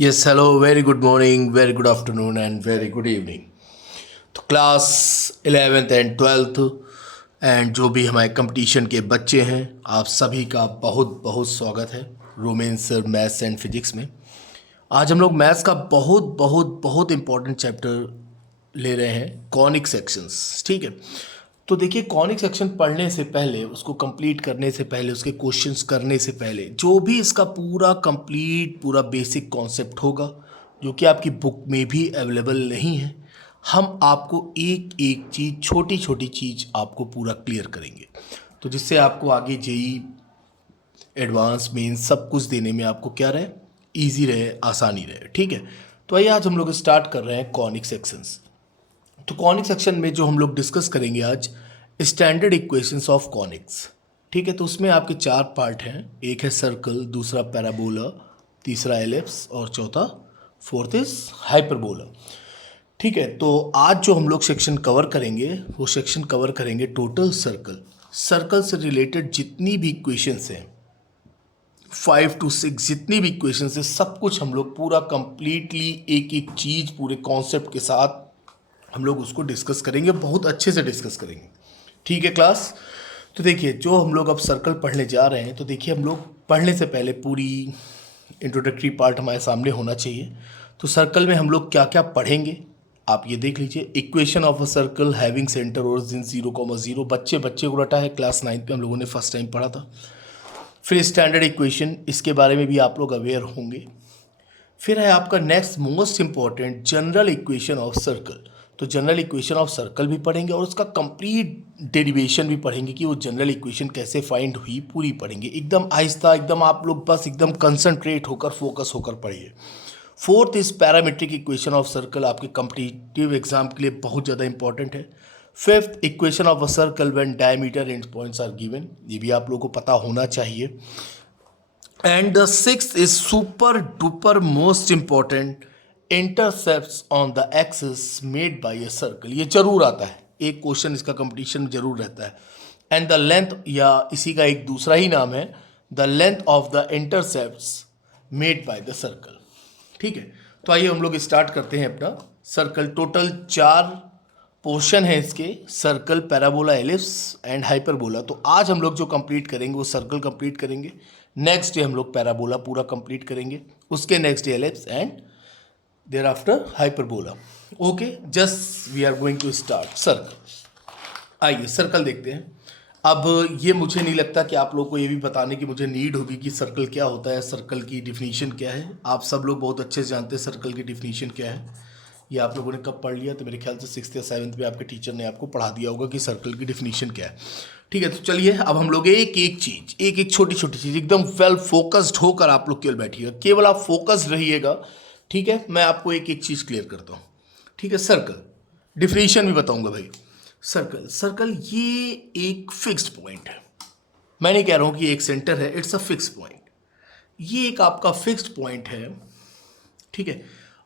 Yes, hello, very good morning, very good afternoon, and very good evening. तो class 11th and 12th and जो भी हमारे competition के बच्चे हैं, आप सभी का बहुत बहुत स्वागत है रोमेंस मैथ्स एंड फिजिक्स में। आज हम लोग मैथ्स का बहुत बहुत बहुत इंपॉर्टेंट चैप्टर ले रहे हैं, कॉनिक सेक्शंस। ठीक है, तो देखिए कॉनिक सेक्शन पढ़ने से पहले, उसको कंप्लीट करने से पहले, उसके क्वेश्चंस करने से पहले जो भी इसका पूरा कंप्लीट पूरा बेसिक कॉन्सेप्ट होगा जो कि आपकी बुक में भी अवेलेबल नहीं है, हम आपको एक एक चीज़, छोटी छोटी चीज़ आपको पूरा क्लियर करेंगे, तो जिससे आपको आगे जेई एडवांस मेन सब कुछ देने में आपको क्या रहे, ईजी रहे, आसानी रहे। ठीक है, तो आइए आज हम लोग स्टार्ट कर रहे हैं कॉनिक सेक्शंस। तो कॉनिक सेक्शन में जो हम लोग डिस्कस करेंगे आज, स्टैंडर्ड इक्वेशंस ऑफ कॉनिक्स। ठीक है, तो उसमें आपके चार पार्ट हैं, एक है सर्कल, दूसरा पैराबोला, तीसरा एलिप्स और चौथा फोर्थ इज हाइपरबोला। ठीक है, तो आज जो हम लोग सेक्शन कवर करेंगे वो सेक्शन कवर करेंगे टोटल सर्कल। सर्कल से रिलेटेड जितनी भी इक्वेशंस हैं 5 to 6 जितनी भी इक्वेशंस है, सब कुछ हम लोग पूरा कंप्लीटली एक एक चीज़ पूरे कॉन्सेप्ट के साथ हम लोग उसको डिस्कस करेंगे, बहुत अच्छे से डिस्कस करेंगे। ठीक है क्लास, तो देखिए जो हम लोग अब सर्कल पढ़ने जा रहे हैं, तो देखिए हम लोग पढ़ने से पहले पूरी इंट्रोडक्टरी पार्ट हमारे सामने होना चाहिए। तो सर्कल में हम लोग क्या क्या पढ़ेंगे आप ये देख लीजिए। Equation of a circle having centre origin 0,0, बच्चे बच्चे को रटा है, क्लास 9 में हम लोगों ने फर्स्ट टाइम पढ़ा था। फिर स्टैंडर्ड इक्वेशन, इसके बारे में भी आप लोग अवेयर होंगे। फिर है आपका next most important general equation of circle. तो जनरल इक्वेशन ऑफ सर्कल भी पढ़ेंगे और उसका कंप्लीट डेरिवेशन भी पढ़ेंगे कि वो जनरल इक्वेशन कैसे फाइंड हुई, पूरी पढ़ेंगे एकदम आहिस्ता, एकदम आप लोग बस एकदम कंसंट्रेट होकर फोकस होकर पढ़िए। Fourth is parametric equation of circle, आपके कॉम्पिटिटिव एग्जाम के लिए बहुत ज़्यादा इंपॉर्टेंट है। Fifth equation of a circle when diameter end points are given, ये भी आप लोगों को पता होना चाहिए। And the sixth is super duper most important, intercepts on the axis made by a circle. ये जरूर आता है, एक क्वेश्चन इसका कंपटीशन जरूर रहता है। एंड द लेंथ, या इसी का एक दूसरा ही नाम है the length of the intercepts made by the circle. ठीक है, तो आइए हम लोग स्टार्ट करते हैं अपना सर्कल। टोटल 4 पोर्शन है इसके, circle, parabola, ellipse and hyperbola. तो आज हम लोग जो कंप्लीट करेंगे वो सर्कल कंप्लीट करेंगे, नेक्स्ट डे हम लोग पैराबोला पूरा कंप्लीट करेंगे, उसके next day ellipse and thereafter hyperbola. Okay, just we are going to start circle. आइए सर्कल देखते हैं। अब ये मुझे नहीं लगता कि आप लोग को ये भी बताने की मुझे नीड होगी कि सर्कल क्या होता है, सर्कल की डिफिनीशन क्या है। आप सब लोग बहुत अच्छे से जानते हैं सर्कल की डिफिनीशन क्या है। ये आप लोगों ने कब पढ़ लिया, तो मेरे ख्याल से 6th या 7th में आपके टीचर ने आपको पढ़ा दिया होगा कि सर्कल की डिफिनीशन क्या है। ठीक है, तो चलिए अब हम लोग एक एक चीज़, एक एक छोटी छोटी चीज़ एकदम वेल फोकस्ड होकर आप लोग केवल बैठिएगा, केवल आप फोकस्ड रहिएगा। ठीक है, मैं आपको एक एक चीज़ क्लियर करता हूँ। ठीक है, सर्कल डिफिनीशन भी बताऊंगा भाई। सर्कल, सर्कल ये एक फिक्स्ड पॉइंट है, मैं नहीं कह रहा हूँ कि एक सेंटर है, इट्स अ फिक्स पॉइंट। ये एक आपका फिक्स्ड पॉइंट है। ठीक है,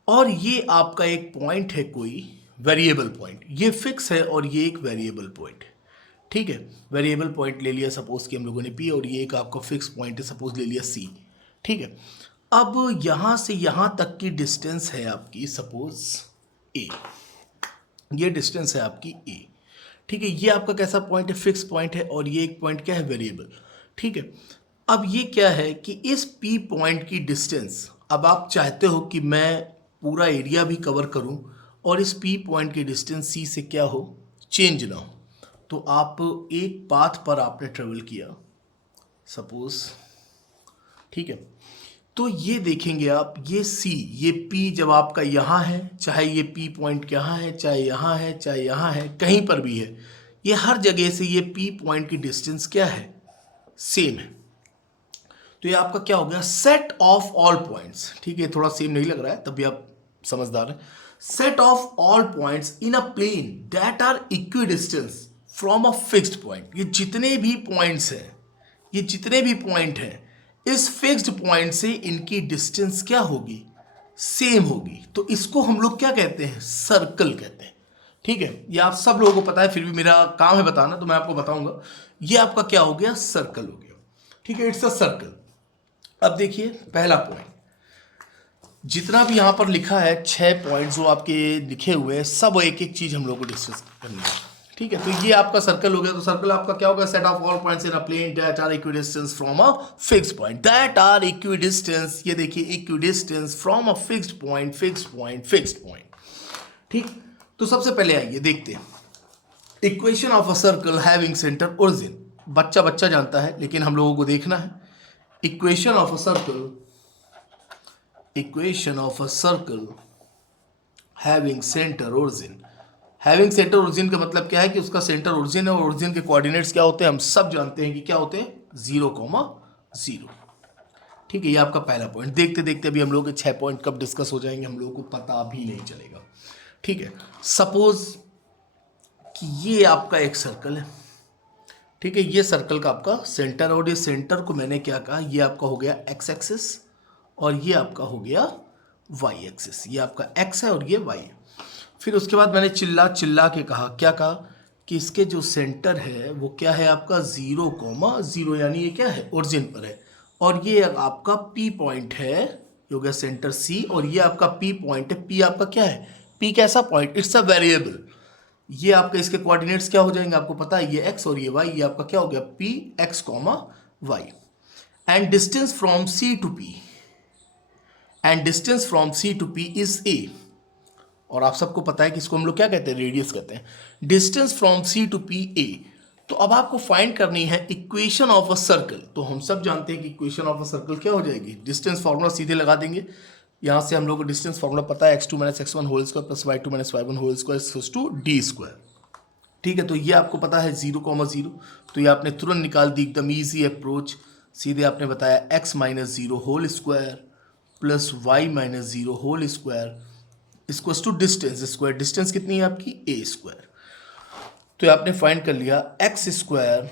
और ये आपका एक पॉइंट है, कोई वेरिएबल पॉइंट, ये फिक्स है और ये एक वेरिएबल पॉइंट है। ठीक है, वेरिएबल पॉइंट ले लिया सपोज कि हम लोगों ने पी, और ये एक आपका फिक्स पॉइंट है, सपोज ले लिया सी। ठीक है, अब यहाँ से यहाँ तक की डिस्टेंस है आपकी सपोज ए, ये डिस्टेंस है आपकी ए। ठीक है, ये आपका कैसा पॉइंट है, फिक्स पॉइंट है, और ये एक पॉइंट क्या है, वेरिएबल। ठीक है, अब ये क्या है कि इस पी पॉइंट की डिस्टेंस, अब आप चाहते हो कि मैं पूरा एरिया भी कवर करूं और इस पी पॉइंट की डिस्टेंस सी से क्या हो, चेंज ना हो, तो आप एक पाथ पर आपने ट्रेवल किया सपोज। ठीक है, तो ये देखेंगे आप, ये सी, ये पी जब आपका यहाँ है, चाहे ये पी पॉइंट यहाँ है, चाहे यहाँ है, चाहे यहाँ है, कहीं पर भी है, ये हर जगह से ये पी पॉइंट की डिस्टेंस क्या है, सेम है। तो ये आपका क्या हो गया, सेट ऑफ ऑल पॉइंट्स। ठीक है, थोड़ा सेम नहीं लग रहा है, तब भी आप समझदार हैं। Set of all points in a plane that are equidistance from a fixed point. ये जितने भी पॉइंट्स हैं, ये जितने भी पॉइंट हैं, इस फिक्स्ड पॉइंट से इनकी डिस्टेंस क्या होगी, सेम होगी। तो इसको हम लोग क्या कहते हैं, सर्कल कहते हैं। ठीक है, ये आप सब लोगों को पता है, फिर भी मेरा काम है बताना, तो मैं आपको बताऊंगा। ये आपका क्या हो गया, सर्कल हो गया। ठीक है, इट्स अ सर्कल। अब देखिए पहला पॉइंट, जितना भी यहाँ पर लिखा है 6 पॉइंट जो आपके लिखे हुए हैं, सब एक एक चीज हम लोग को डिस्कस करनी है। ठीक है, तो ये आपका सर्कल हो गया। तो सर्कल आपका क्या होगा? Set of all points in a plane that are equidistance from a fixed point, that are equidistance, ये देखिए equidistance from a fixed point, fixed point, fixed point. ठीक, तो सबसे पहले आइए देखते हैं equation of a circle having centre origin. बच्चा बच्चा जानता है, लेकिन हम लोगों को देखना है equation of a circle, equation of a circle having centre origin. Having centre origin का मतलब क्या है कि उसका सेंटर ओरिजिन है, और ओरिजिन के कोऑर्डिनेट्स क्या होते हैं हम सब जानते हैं कि क्या होते हैं, 0,0। ठीक है, ये आपका पहला पॉइंट। देखते देखते अभी हम लोग के 6 पॉइंट कब डिस्कस हो जाएंगे हम लोगों को पता भी नहीं चलेगा। ठीक है, सपोज कि ये आपका एक सर्कल है। ठीक है, ये सर्कल का आपका सेंटर, और ये सेंटर को मैंने क्या कहा, ये आपका हो गया एक्स एक्सिस और ये आपका हो गया वाई एक्सिस। ये आपका एक्स है और ये वाई है। फिर उसके बाद मैंने चिल्ला चिल्ला के कहा, क्या कहा कि इसके जो सेंटर है वो क्या है आपका 0,0, यानी ये क्या है ओरिजिन पर है। और ये आपका पी पॉइंट है, ये हो गया सेंटर सी, और ये आपका पी पॉइंट है। पी आपका क्या है? पी कैसा पॉइंट? It's a variable. ये आपके इसके कोऑर्डिनेट्स क्या हो जाएंगे आपको पता है, ये एक्स और ये वाई। ये आपका क्या हो गया? P X comma Y. And distance from C to P, and distance from C to P is a. और आप सबको पता है कि इसको हम लोग क्या कहते हैं? रेडियस कहते हैं। Distance from C to P a. तो अब आपको फाइंड करनी है इक्वेशन ऑफ अ सर्कल। तो हम सब जानते हैं कि इक्वेशन ऑफ अ सर्कल क्या हो जाएगी? डिस्टेंस फार्मूला सीधे लगा देंगे। यहाँ से हम लोग को डिस्टेंस फार्मूला पता है, x2 - x1 whole square plus y2 - y1 whole square equals to d square. ठीक है, तो ये आपको पता है 0,0। तो ये आपने तुरंत निकाल दी, एकदम ईजी अप्रोच। सीधे आपने बताया x - 0 whole square plus y - 0 whole square equals to distance square. Distance कितनी है आपकी? A square. तो आपने फाइंड कर लिया x square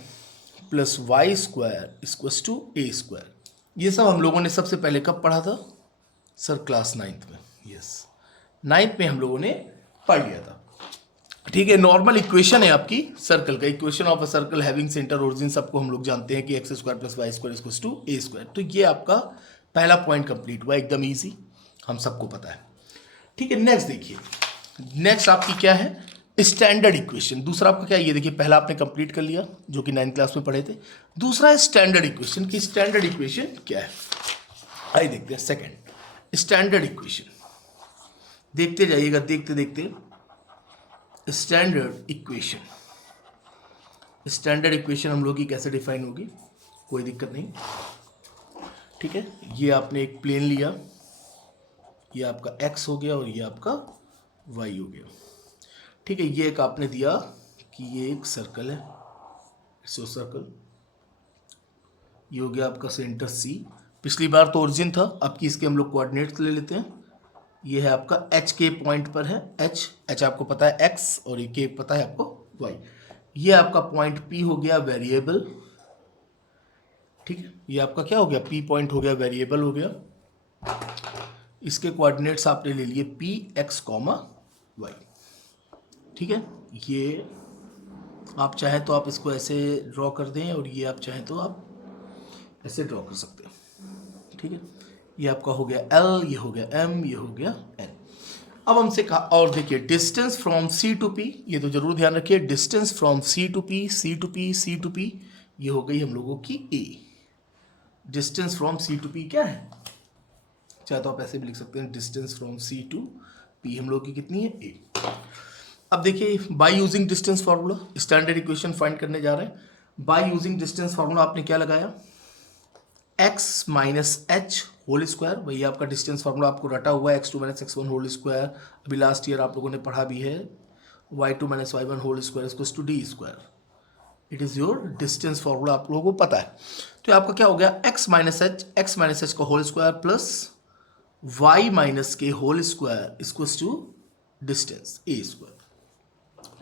plus Y square equals to A square. ये सब हम लोगों ने सबसे पहले कब पढ़ा था सर? क्लास 9th में। यस, 9th में हम लोगों ने पढ़ लिया था। ठीक है, नॉर्मल इक्वेशन है आपकी सर्कल का, equation of a circle having centre origin. सबको हम लोग जानते हैं कि x square plus Y square equals to A square. तो ये आपका पहला पॉइंट कंप्लीट हुआ, एकदम ईजी, हम सबको पता है। ठीक है, नेक्स्ट देखिए, नेक्स्ट आपकी क्या है? Standard equation. दूसरा आपका क्या है? ये देखिए, पहला आपने कंप्लीट कर लिया जो कि 9th क्लास में पढ़े थे। दूसरा है स्टैंडर्ड इक्वेशन। की स्टैंडर्ड इक्वेशन क्या है? आइए देखते हैं। सेकंड स्टैंडर्ड इक्वेशन, देखते जाइएगा, देखते देखते। स्टैंडर्ड इक्वेशन, स्टैंडर्ड इक्वेशन हम लोग की कैसे डिफाइन होगी? कोई दिक्कत नहीं। ठीक है, ये आपने एक प्लेन लिया, ये आपका x हो गया और ये आपका y हो गया। ठीक है, ये एक आपने दिया कि ये एक सर्कल है, इट्स सर्कल। ये हो गया आपका सेंटर C। पिछली बार तो ओरिजिन था, अब की इसके हम लोग कोऑर्डिनेट्स ले लेते हैं। ये है आपका H के पॉइंट पर है, H आपको पता है x, और ये के पता है आपको y। ये आपका पॉइंट P हो गया वेरिएबल। ठीक है, ये आपका क्या हो गया? P पॉइंट हो गया, वेरिएबल हो गया। इसके कोऑर्डिनेट्स आपने ले लिए पी एक्स कॉमा वाई। ठीक है, ये आप चाहें तो आप इसको ऐसे ड्रॉ कर दें, और ये आप चाहें तो आप ऐसे ड्रॉ कर सकते हैं। ठीक है, ये आपका हो गया L, ये हो गया M, ये हो गया N। अब हमसे कहा, और देखिए distance from C to P, ये तो जरूर ध्यान रखिए, distance from C to P, C to P, C to P, ये हो गई हम लोगों की A। Distance from C to P क्या है? चाहे तो आप ऐसे भी लिख सकते हैं, distance from C to P हम लोग की कितनी है? A। अब देखिए, by using distance formula standard equation find करने जा रहे हैं। बाय यूजिंग डिस्टेंस फार्मूला आपने क्या लगाया? x minus H whole square, वही आपका डिस्टेंस फार्मूला आपको रटा हुआ है, x2 - x1 होल स्क्वायर। अभी लास्ट ईयर आप लोगों ने पढ़ा भी है, y2 - y1 whole square equals to d square. It is your distance formula, आप लोगों को पता है। तो आपका क्या हो गया? x माइनस एच का whole square plus y minus K whole square equals to distance A square.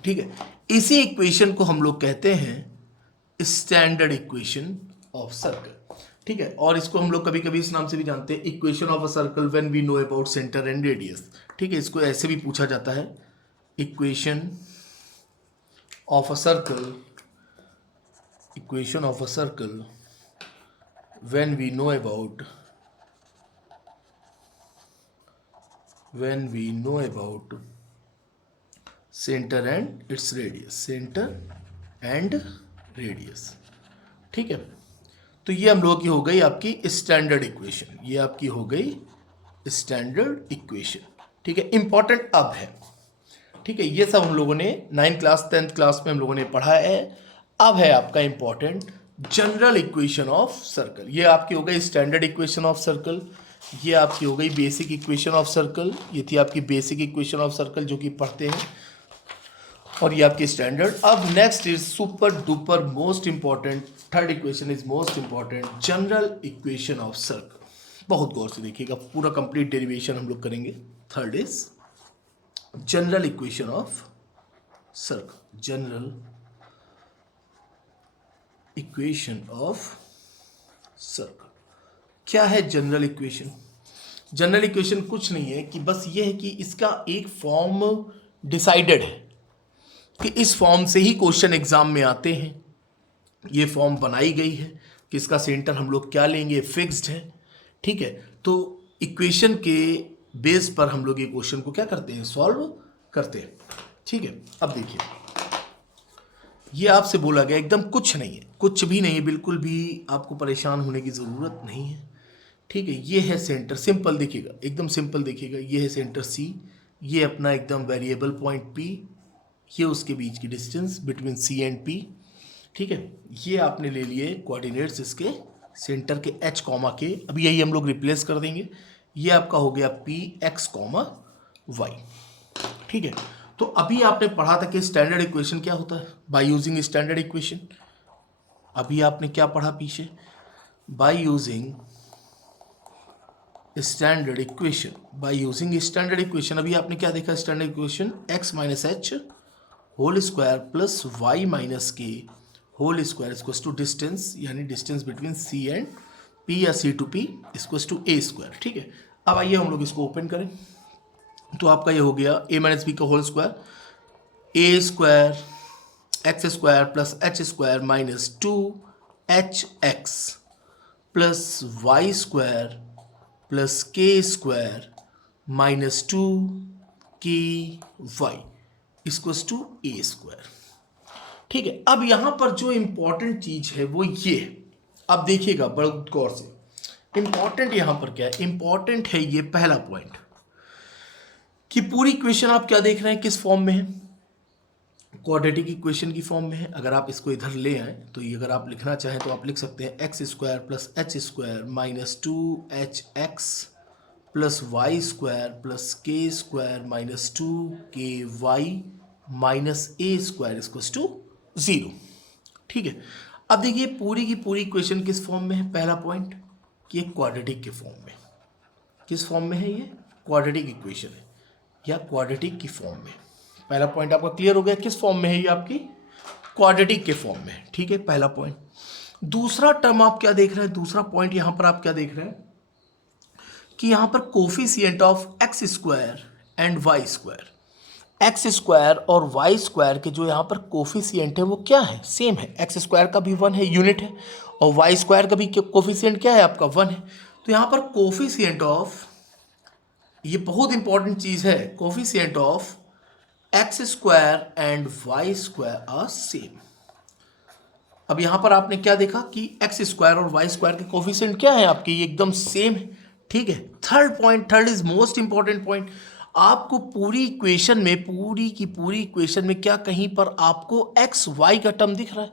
ठीक है, इसी इक्वेशन को हम लोग कहते हैं स्टैंडर्ड इक्वेशन ऑफ सर्कल। ठीक है, और इसको हम लोग कभी कभी इस नाम से भी जानते हैं, equation of a circle when we know about centre and radius. ठीक है, इसको ऐसे भी पूछा जाता है, equation of a circle, equation of a circle when we know about when we know about center and its radius, center and radius। ठीक है, तो ये हम लोगों की हो गई आपकी स्टैंडर्ड इक्वेशन, ये आपकी हो गई स्टैंडर्ड इक्वेशन। ठीक है, इंपॉर्टेंट अब है। ठीक है, ये सब हम लोगों ने 9th क्लास 10th क्लास में हम लोगों ने पढ़ा है। अब है आपका important general equation of circle. ये आपकी हो गई स्टैंडर्ड इक्वेशन ऑफ सर्कल, ये आपकी हो गई बेसिक इक्वेशन ऑफ सर्कल, ये थी आपकी बेसिक इक्वेशन ऑफ सर्कल जो कि पढ़ते हैं, और ये आपकी स्टैंडर्ड। अब next is super duper most important, third equation is most important, general equation of circle. बहुत गौर से देखिएगा, पूरा कंप्लीट डेरिवेशन हम लोग करेंगे। Third is general equation of circle, general equation of circle. क्या है जनरल इक्वेशन? जनरल इक्वेशन कुछ नहीं है कि बस ये है कि इसका एक फॉर्म डिसाइडेड है कि इस फॉर्म से ही क्वेश्चन एग्जाम में आते हैं। ये फॉर्म बनाई गई है कि इसका सेंटर हम लोग क्या लेंगे, फिक्स्ड है। ठीक है, तो इक्वेशन के बेस पर हम लोग ये क्वेश्चन को क्या करते हैं, सॉल्व करते हैं। ठीक है, अब देखिए, ये आपसे बोला गया एकदम कुछ नहीं है, कुछ भी नहीं है, बिल्कुल भी आपको परेशान होने की ज़रूरत नहीं है। ठीक है, ये है सेंटर, सिंपल देखिएगा, एकदम सिंपल देखिएगा, ये है सेंटर सी, ये अपना एकदम वेरिएबल पॉइंट पी, ये उसके बीच की distance between C and P. ठीक है, ये आपने ले लिए कोऑर्डिनेट्स इसके सेंटर के एच कॉमा के, अभी यही हम लोग रिप्लेस कर देंगे। ये आपका हो गया पी एक्स कॉमा वाई। ठीक है, तो अभी आपने पढ़ा था कि स्टैंडर्ड इक्वेशन क्या होता है, बाय यूजिंग स्टैंडर्ड इक्वेशन। अभी आपने क्या पढ़ा पीछे, by using standard equation, by using standard equation. अभी आपने क्या देखा, standard equation X minus H whole square plus Y minus K whole square equals to distance, यानी distance between C and P या C to P equals to A square. ठीक है, अब आइए हम लोग इसको ओपन करें, तो आपका ये हो गया ए माइनस बी का whole square, A square x square plus H square minus 2hx plus Y square plus K square minus 2ky equals to A square. ठीक है, अब यहां पर जो इंपॉर्टेंट चीज है वो ये है, अब देखिएगा बहुत गौर से। इंपॉर्टेंट यहां पर क्या है, इंपॉर्टेंट है ये पहला पॉइंट कि पूरी इक्वेशन आप क्या देख रहे हैं, किस फॉर्म में है, क्वाड्रेटिक इक्वेशन की फॉर्म में है। अगर आप इसको इधर ले आए तो ये अगर आप लिखना चाहें तो आप लिख सकते हैं X square plus H square minus 2hx plus Y square plus K square minus 2ky minus A square equals to 0। ठीक है, अब देखिए पूरी की पूरी इक्वेशन किस फॉर्म में है, पहला पॉइंट कि ये क्वाड्रेटिक के फॉर्म में, किस फॉर्म में है, ये क्वाड्रेटिक इक्वेशन है या क्वाड्रेटिक की फॉर्म में। पहला पॉइंट आपका क्लियर हो गया, किस फॉर्म में है ये, आपकी क्वाड्रेटिक के फॉर्म में। ठीक है, पहला पॉइंट। दूसरा टर्म आप क्या देख रहे हैं, दूसरा पॉइंट यहां पर आप क्या देख रहे हैं कि यहां पर coefficient of x square and y square, x square और वाई स्क्वायर के जो यहाँ पर कोफिशिएंट है वो क्या है, सेम है। एक्स स्क्वायर का भी 1 है, यूनिट है, और वाई स्क्वायर का भी कोफिशिएंट क्या है आपका 1 है। तो यहाँ पर कोफिशिएंट ऑफ, ये बहुत इंपॉर्टेंट चीज़ है, coefficient of x square and y square are same. अब यहाँ पर आपने क्या देखा कि एक्स स्क्वायर और वाई स्क्वायर के कोफिशिएंट क्या है आपके, ये एकदम सेम है। ठीक है, third point, third is most important point, आपको पूरी इक्वेशन में, पूरी की पूरी इक्वेशन में क्या कहीं पर आपको एक्स वाई का टर्म दिख रहा है।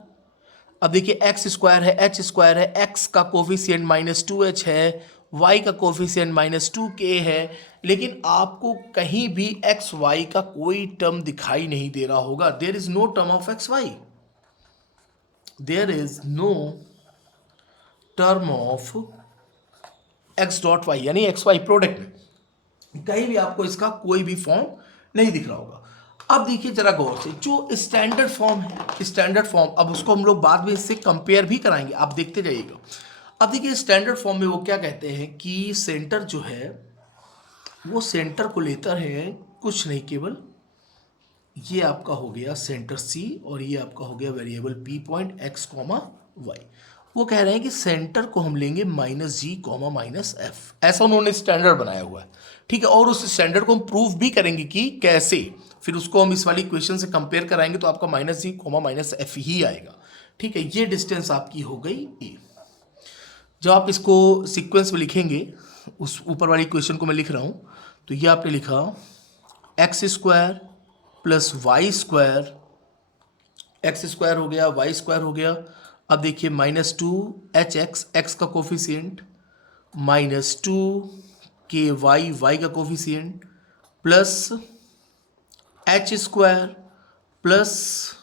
अब देखिए एक्स स्क्वायर है, एच स्क्वायर है, एक्स का कोफिशिएंट माइनस 2h है, वाई का कोफिशिएंट माइनस 2k है, लेकिन आपको कहीं भी एक्स वाई का कोई टर्म दिखाई नहीं दे रहा होगा। There is no term of x y, there is no term of x dot y, यानी एक्स वाई प्रोडक्ट में कहीं भी आपको इसका कोई भी फॉर्म नहीं दिख रहा होगा। अब देखिए जरा गौर से, जो स्टैंडर्ड फॉर्म है, स्टैंडर्ड फॉर्म, अब उसको हम लोग बाद में इससे कंपेयर भी कराएंगे, आप देखते जाइएगा। अब देखिए स्टैंडर्ड फॉर्म में वो क्या कहते हैं कि सेंटर जो है वो सेंटर को लेता है कुछ नहीं, केवल ये आपका हो गया सेंटर सी और ये आपका हो गया variable P point x comma y. वो कह रहे हैं कि सेंटर को हम लेंगे -g, -f, ऐसा उन्होंने स्टैंडर्ड बनाया हुआ है, ठीक है। और उस स्टैंडर्ड को हम प्रूव भी करेंगे कि कैसे, फिर उसको हम इस वाली इक्वेशन से कंपेयर कराएंगे तो आपका -g, -f ही आएगा, ठीक है। ये डिस्टेंस आपकी हो गई ए। जब आप इसको सीक्वेंस में लिखेंगे, उस ऊपर वाली इक्वेशन को मैं लिख रहा हूँ, तो ये आपने लिखा x² + y², x² हो गया, y² हो गया। अब देखिए -2hx, x का कोफिशिएंट, -2ky, y का coefficient, plus h² plus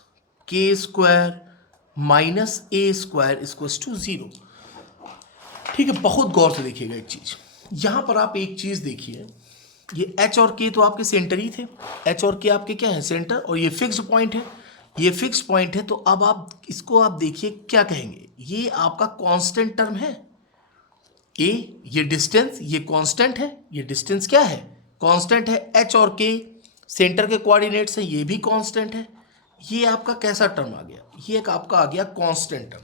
k² minus a² 0, ठीक है। बहुत गौर से देखिएगा एक चीज, यहां पर आप एक चीज देखिए, ये h और k तो आपके सेंटर ही थे, h और k आपके क्या है, सेंटर, और ये फिक्स्ड पॉइंट है, ये फिक्स पॉइंट है। तो अब आप इसको आप देखिए क्या कहेंगे, ये आपका कांस्टेंट टर्म है ए, ये डिस्टेंस, ये कांस्टेंट है, ये डिस्टेंस क्या है, कांस्टेंट है। एच और के सेंटर के कोऑर्डिनेट्स है, ये भी कांस्टेंट है। ये आपका कैसा टर्म आ गया, ये एक आपका आ गया कांस्टेंट टर्म,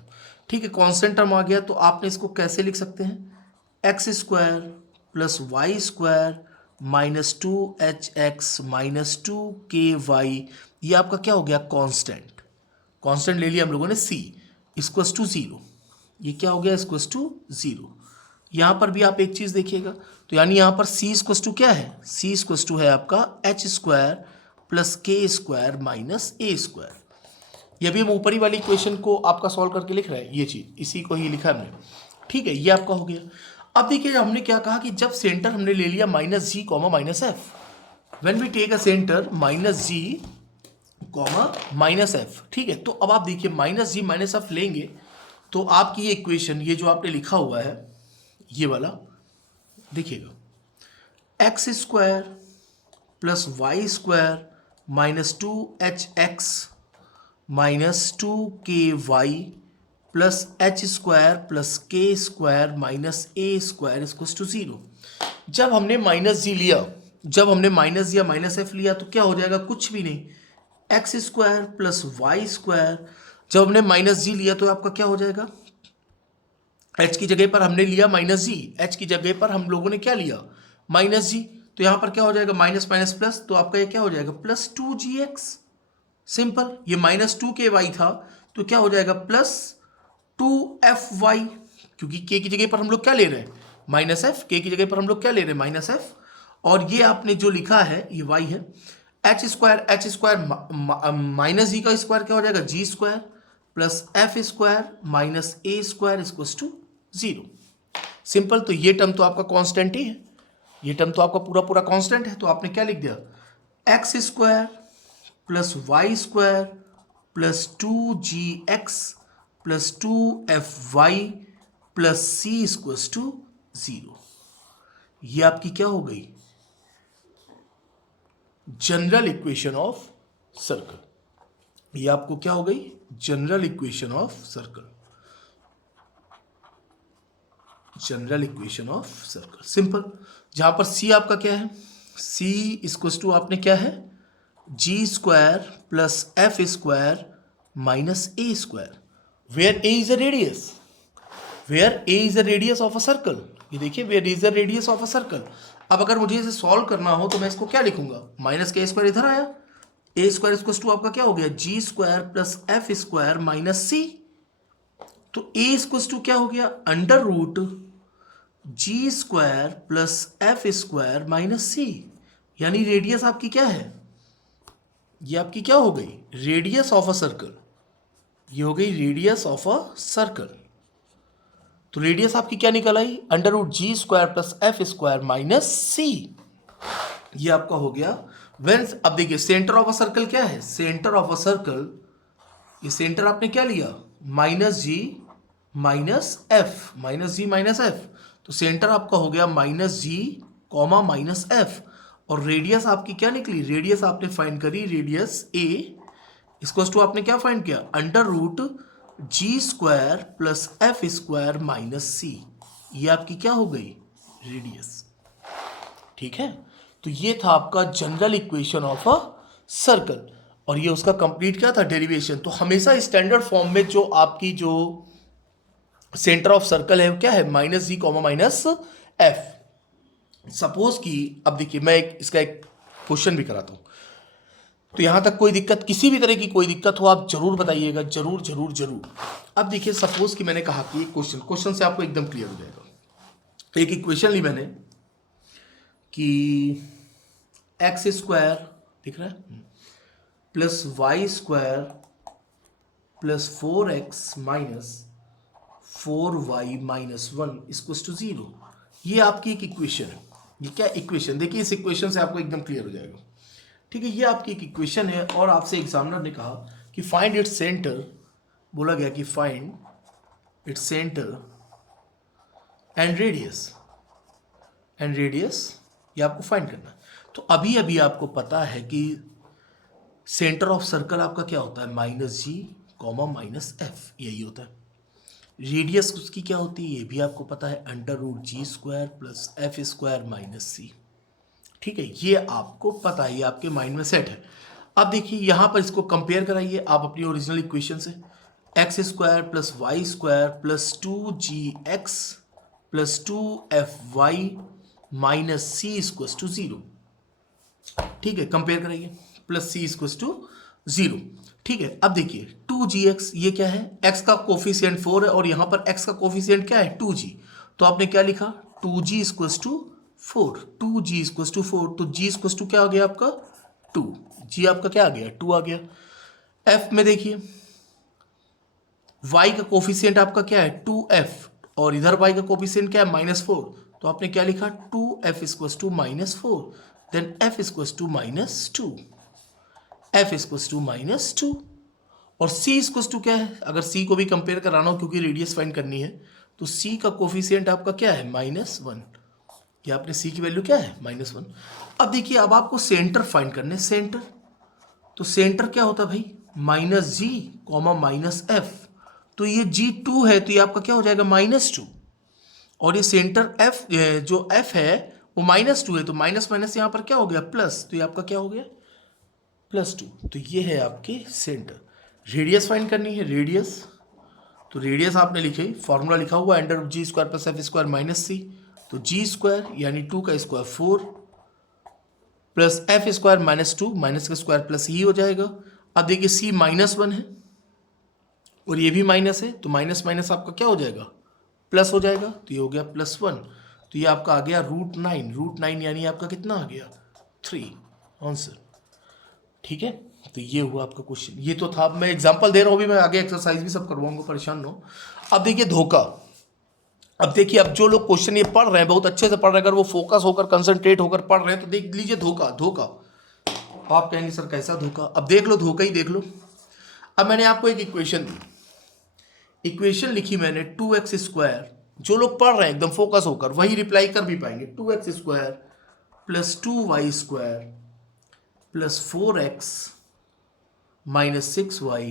ठीक है। कांस्टेंट टर्म आ गया तो आपने इसको कैसे लिख सकते हैं, x² + y² -2hx -2ky, ये आपका क्या हो गया, कांस्टेंट, कांस्टेंट ले लिया हम लोगों ने c = 0, ये क्या हो गया, = 0। यहाँ पर भी आप एक चीज़ देखिएगा, तो यानी यहाँ पर c = क्या है, c = है आपका h² + k² - a²। ये भी हम ऊपरी वाली इक्वेशन को आपका सॉल्व करके लिख रहे हैं, ये चीज़ इसी को ही लिखा हमने, ठीक है। ये आपका हो गया। अब देखिए हमने क्या कहा कि जब सेंटर हमने ले लिया -g, -f, when we take a centre -g, -f, ठीक है। तो अब आप देखिए -g, -f लेंगे तो आपकी ये इक्वेशन, ये जो आपने लिखा हुआ है ये वाला, देखिएगा x² + y² -2hx -2ky + h² + k² -a² 0। जब हमने -g लिया, जब हमने माइनस या -f लिया तो क्या हो जाएगा, कुछ भी नहीं, x² + y²। जब हमने -g लिया तो आपका क्या हो जाएगा, h की जगह पर हमने लिया -g, h की जगह पर हम लोगों ने क्या लिया, -g, तो यहाँ पर क्या हो जाएगा, माइनस माइनस प्लस, तो आपका ये क्या हो जाएगा, +2gx। सिंपल, ये -2ky था तो क्या हो जाएगा, +2fy, क्योंकि k की जगह पर हम लोग क्या ले रहे हैं, -f, k की जगह पर हम लोग क्या ले रहे हैं, -f, और ये आपने जो लिखा है ये y है। h² माइनस g का स्क्वायर क्या हो जाएगा, g² + f² - a² 0। सिंपल, तो ये टर्म तो आपका कांस्टेंट ही है, ये टर्म तो आपका पूरा पूरा कांस्टेंट है। तो आपने क्या लिख दिया, x² + y² + 2gx + 2fy + c = 0। ये आपकी क्या हो गई, जनरल इक्वेशन ऑफ सर्कल। ये आपको क्या हो गई, general equation of circle, general equation of circle. Simple, जहां पर c आपका क्या है, c = आपने क्या है, g² + f² - a², where a is a radius, where a is a radius of a circle। ये देखिए, where is a radius of a circle। अब अगर मुझे इसे सॉल्व करना हो तो मैं इसको क्या लिखूंगा, -k² इधर आया, a² = आपका क्या हो गया, g² + f² - c। तो a = क्या हो गया, √g² + f² - c, यानी रेडियस आपकी क्या है, ये आपकी क्या हो गई, रेडियस ऑफ अ सर्कल, ये हो गई रेडियस ऑफ अ सर्कल। तो रेडियस आपकी क्या निकल आई, √g² + f² - c, ये आपका हो गया। वेन्स, अब देखिए सेंटर ऑफ अ सर्कल क्या है, सेंटर ऑफ अ सर्कल, ये सेंटर आपने क्या लिया, -g -f, तो सेंटर आपका हो गया -g, -f, और रेडियस आपकी क्या निकली, रेडियस आपने फाइंड करी, रेडियस a = आपने क्या फाइंड किया, √g² + f² - c, ये आपकी क्या हो गई, रेडियस, ठीक है। तो ये था आपका general equation of a circle, और ये उसका कंप्लीट क्या था, डेरिवेशन। तो हमेशा स्टैंडर्ड फॉर्म में जो आपकी जो सेंटर ऑफ सर्कल है क्या है, माइनस जी कॉमा माइनस एफ। सपोज कि अब देखिए मैं इसका एक क्वेश्चन भी कराता हूँ, तो यहाँ तक कोई दिक्कत, किसी भी तरह की कोई दिक्कत हो आप जरूर बताइएगा, जरूर जरूर जरूर। अब देखिए सपोज कि मैंने कहा कि क्वेश्चन से आपको एकदम क्लियर हो जाएगा। एक इक्वेशन ली मैंने कि एक्स स्क्वायर दिख रहा है plus Y square plus 4x minus 4y minus 1 equals to 0। ये आपकी एक इक्वेशन है। ये क्या इक्वेशन, देखिए इस इक्वेशन से आपको एकदम क्लियर हो जाएगा। ठीक है, ये आपकी एक इक्वेशन है और आपसे एग्जामिनर ने कहा कि फाइंड इट्स सेंटर, बोला गया कि find its centre and radius, ये आपको फाइंड करना है। तो अभी अभी आपको पता है कि सेंटर ऑफ सर्कल आपका क्या होता है, माइनस जी कॉमा माइनस एफ, यही होता है। रेडियस उसकी क्या होती है ये भी आपको पता है, under root G square plus F square minus C. ठीक है, ये आपको पता है, ये आपके माइंड में सेट है। अब देखिए यहाँ पर इसको कंपेयर कराइए आप अपनी ओरिजिनल इक्वेशन से, x square plus Y square plus 2gx plus 2fy minus c equals to 0। ठीक है, कंपेयर कराइए, प्लस सी इक्वल्स टू 0। ठीक है, अब देखिए 2gx ये क्या है, x का कोफिशिएंट 4 है और यहाँ पर x का कोफिशिएंट क्या है 2g, तो आपने क्या लिखा 2g equals to 4, 2g equals to 4, तो g इक्वल्स टू क्या आ गया आपका 2, g आपका क्या आ गया 2 आ गया। f में देखिए y का कोफिशिएंट आपका क्या है 2f और इधर y का कोफिशिएंट क्या है -4, तो आपने क्या लिखा 2f equals to -4, then f equals to -2, f equals to -2 और c इक्वल्स टू क्या है, अगर c को भी कंपेयर कराना हो क्योंकि रेडियस फाइंड करनी है, तो c का कोफिशिएंट आपका क्या है -1, ये आपने c की वैल्यू क्या है -1। अब देखिए अब आपको सेंटर फाइंड करने, सेंटर, तो सेंटर क्या होता है भाई माइनस जी कॉमा माइनस एफ, तो ये g2 है तो ये आपका क्या हो जाएगा -2 और ये सेंटर f जो f है वो -2 है, तो माइनस माइनस यहाँ पर क्या हो गया प्लस, तो ये आपका क्या हो गया +2। तो ये है आपके सेंटर। रेडियस फाइंड करनी है, रेडियस, तो रेडियस आपने लिखे, फॉर्मूला लिखा हुआ under root G square plus F square minus C, तो जी स्क्वायर यानी 2 का स्क्वायर 4 प्लस एफ स्क्वायर -2 माइनस का स्क्वायर प्लस ही हो जाएगा। अब देखिए सी -1 है और ये भी माइनस है, तो माइनस माइनस आपका क्या हो जाएगा प्लस हो जाएगा, तो ये हो गया +1, तो ये आपका आ गया √9 यानी आपका कितना आ गया 3 आंसर। ठीक है, तो ये हुआ आपका क्वेश्चन। ये तो था, मैं एग्जांपल दे रहा हूँ, भी मैं आगे एक्सरसाइज भी सब करवाऊंगा, परेशान न हो। अब देखिए धोखा, अब देखिए अब जो लोग क्वेश्चन ये पढ़ रहे हैं बहुत अच्छे से पढ़ रहे हैं, अगर वो फोकस होकर कंसंट्रेट होकर पढ़ रहे हैं तो देख लीजिए धोखा, धोखा आप कहेंगे सर कैसा धोखा, अब देख लो धोखा ही देख लो। अब मैंने आपको एक इक्वेशन दी, इक्वेशन लिखी मैंने 2x स्क्वायर, जो लोग पढ़ रहे हैं एकदम फोकस होकर वही रिप्लाई कर भी पाएंगे, 2x square plus 2y square plus 4x minus 6y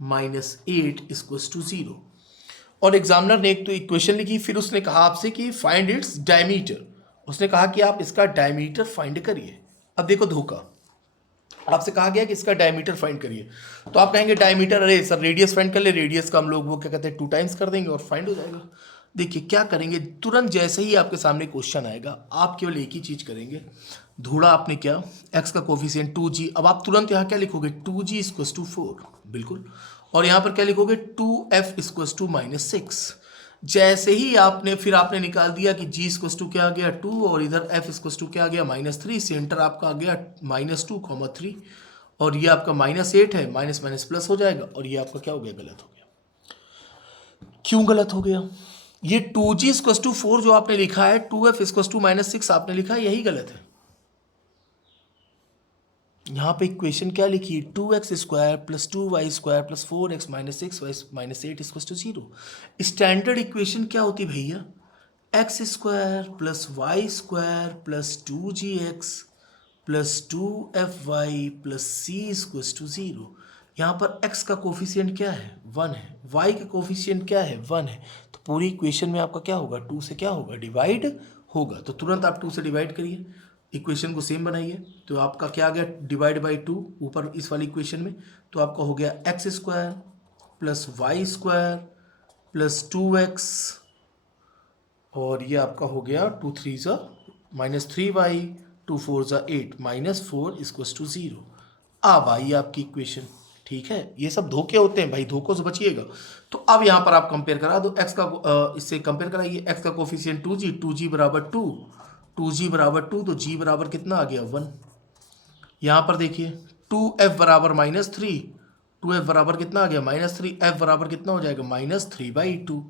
minus 8 equals to 0। और एग्जामिनर ने एक तो इक्वेशन लिखी, फिर उसने कहा आपसे कि फाइंड इट्स डायमीटर, उसने कहा कि आप इसका डायमीटर फाइंड करिए। अब देखो धोखा, आपसे कहा गया कि इसका डायमीटर फाइंड करिए, तो आप कहेंगे डायमीटर, अरे सर रेडियस फाइंड कर ले, रेडियस का हम लोग वो क्या कहते हैं 2 टाइम्स कर देंगे और फाइंड हो जाएगा। देखिए क्या करेंगे, तुरंत जैसे ही आपके सामने क्वेश्चन आएगा आप केवल एक ही चीज़ करेंगे, ढूंढा आपने क्या x का कोफिशिएंट 2g, अब आप तुरंत यहाँ क्या लिखोगे 2g इक्वल्स टू 4 बिल्कुल, और यहाँ पर क्या लिखोगे 2f इक्वल्स टू -6। जैसे ही आपने फिर आपने निकाल दिया कि g इक्वल्स टू क्या आ गया 2 और इधर f इक्वल्स टू क्या आ गया -3, सेंटर आपका आ गया -2, 3 और ये आपका -8 है, माइनस माइनस प्लस हो जाएगा और ये आपका क्या हो गया गलत हो गया। क्यों गलत हो गया, ये 2g इक्वल्स टू 4 जो आपने लिखा है 2f इक्वल्स टू -6 आपने लिखा है, यही गलत है। यहाँ पे इक्वेशन क्या लिखी है 2x square plus 2y square plus 4x minus 6y minus 8 equals to 0। Standard equation क्या होती है भैया, x square plus y square plus 2gx plus 2fy plus c equals to 0। यहाँ पर x का कोफिशिएंट क्या है 1 है, y का कोफिशिएंट क्या है 1 है, तो पूरी इक्वेशन में आपका क्या होगा 2 से क्या होगा डिवाइड होगा, तो तुरंत आप 2 से डिवाइड करिए, इक्वेशन को सेम बनाइए, तो आपका क्या आ गया डिवाइड बाई 2 ऊपर इस वाली इक्वेशन में, तो आपका हो गया x square plus Y square plus 2x और ये आपका हो गया 2 3 ज़ा -3y 2 4 ज़ा 8 -4 इक्वल्स टू 0। अब आई आपकी इक्वेशन। ठीक है, ये सब धोखे होते हैं भाई, धोखों से बचिएगा। तो अब यहाँ पर आप कंपेयर करा दो x का, इससे कंपेयर कराइए। x का कोफिशिएंट 2g बराबर 2, 2g बराबर 2, तो g बराबर कितना आ गया 1। यहाँ पर देखिए 2f बराबर -3, 2f बराबर कितना आ गया -3, f बराबर कितना हो जाएगा -3/2।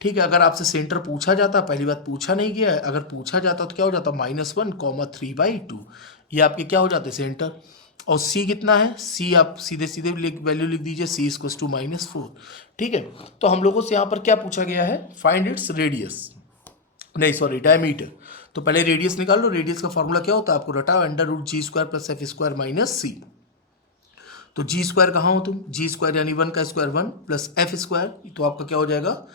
ठीक है, अगर आपसे सेंटर पूछा जाता, पहली बात पूछा नहीं गया है, अगर पूछा जाता तो क्या हो जाता -1, 3/2, ये आपके क्या हो जाते सेंटर। और c कितना है, c आप सीधे सीधे वैल्यू लिख दीजिए, c इक्वल्स टू -4। ठीक है, तो हम लोगों से यहाँ पर क्या पूछा गया है, फाइंड इट्स रेडियस, नहीं सॉरी डायमीटर। तो पहले रेडियस निकाल लो। रेडियस का फॉर्मूला क्या होता है, आपको रटा √g² + f² - c। तो जी स्क्वायर कहाँ हो तुम, जी स्क्वायर यानी 1 का स्क्वायर 1 प्लस एफ स्क्वायर, तो आपका क्या हो जाएगा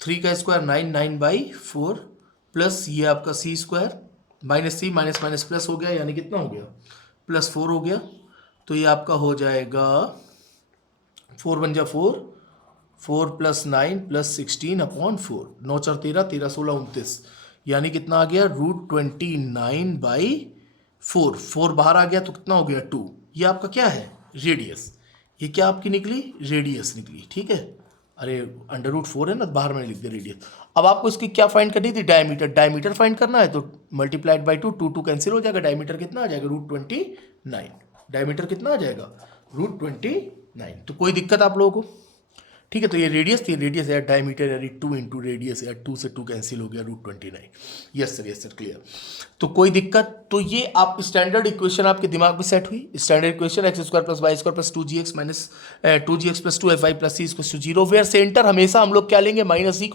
3 का स्क्वायर 9, 9/4 प्लस ये आपका सी स्क्वायर -c माइनस प्लस हो गया, यानी कितना हो गया +4 हो गया। तो ये आपका हो जाएगा 4 बन जा 4, 4 + 9 + 16/4, 9 4 13, 13 16 29, यानी कितना आ गया √29/4। 4 बाहर आ गया तो कितना हो गया 2। ये आपका क्या है रेडियस, ये क्या आपकी निकली रेडियस निकली। ठीक है, अरे √4 है ना, बाहर मैंने लिख दिया रेडियस। अब आपको इसकी क्या फाइंड करनी थी, डायमीटर। डायमीटर फाइंड करना है तो मल्टीप्लाइड बाई 2, 2 कैंसिल हो जाएगा, डायमीटर कितना आ जाएगा √29। डायमीटर कितना आ जाएगा √29। तो कोई दिक्कत आप लोगों को। ठीक है, तो ये रेडियस थी, रेडियस है डायमीटर यानी 2 × रेडियस या 2 से 2 कैंसिल हो गया √29। Yes sir clear. तो कोई दिक्कत, तो ये आप स्टैंडर्ड इक्वेशन आपके दिमाग में सेट हुई। Standard equation x² + y² + 2gx - 2gx + 2fy + c = 0, where centre हमेशा हम लोग क्या लेंगे -c,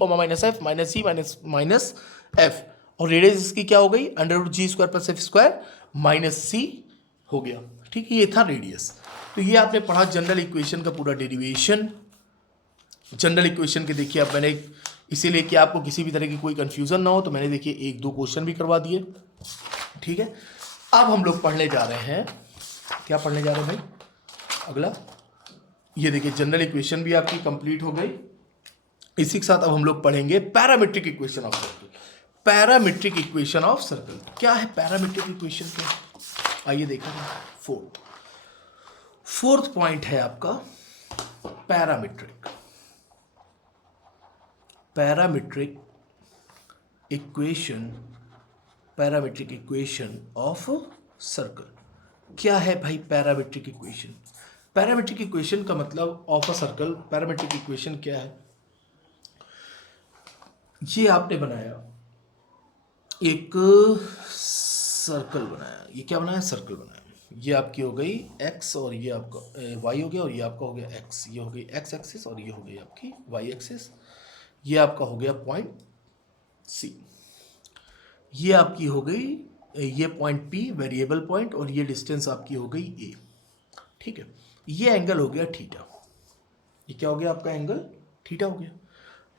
-f -f, और रेडियस इसकी क्या हो गई √g² + f² - c हो गया। ठीक है, ये था रेडियस। तो ये आपने पढ़ा जनरल इक्वेशन का पूरा डेरिवेशन। जनरल इक्वेशन के देखिए अब मैंने इसीलिए कि आपको किसी भी तरह की कोई कंफ्यूजन ना हो, तो मैंने देखिए 1-2 क्वेश्चन भी करवा दिए। ठीक है, अब हम लोग पढ़ने जा रहे हैं, क्या पढ़ने जा रहे हैं भाई, अगला ये देखिए जनरल इक्वेशन भी आपकी कंप्लीट हो गई। इसी के साथ अब हम लोग पढ़ेंगे parametric equation of circle. Parametric equation of circle क्या है, पैरामीट्रिक इक्वेशन क्या है, आइए देखा जाए। फोर्थ पॉइंट है आपका पैरामीट्रिक इक्वेशन ऑफ सर्कल। क्या है भाई पैरामीट्रिक इक्वेशन। पैरामीट्रिक इक्वेशन का मतलब of a circle. Parametric equation क्या है, ये आपने बनाया एक सर्कल बनाया, ये क्या बनाया सर्कल बनाया, ये आपकी हो गई x और ये आपका y हो गया, और ये आपका हो गया x, ये हो गई x एक्सिस और ये हो गई आपकी y एक्सिस। ये आपका हो गया पॉइंट C, ये आपकी हो गई ये पॉइंट P वेरिएबल पॉइंट, और ये डिस्टेंस आपकी हो गई A। ठीक है, ये एंगल हो गया थीटा, ये क्या हो गया आपका एंगल थीटा हो गया।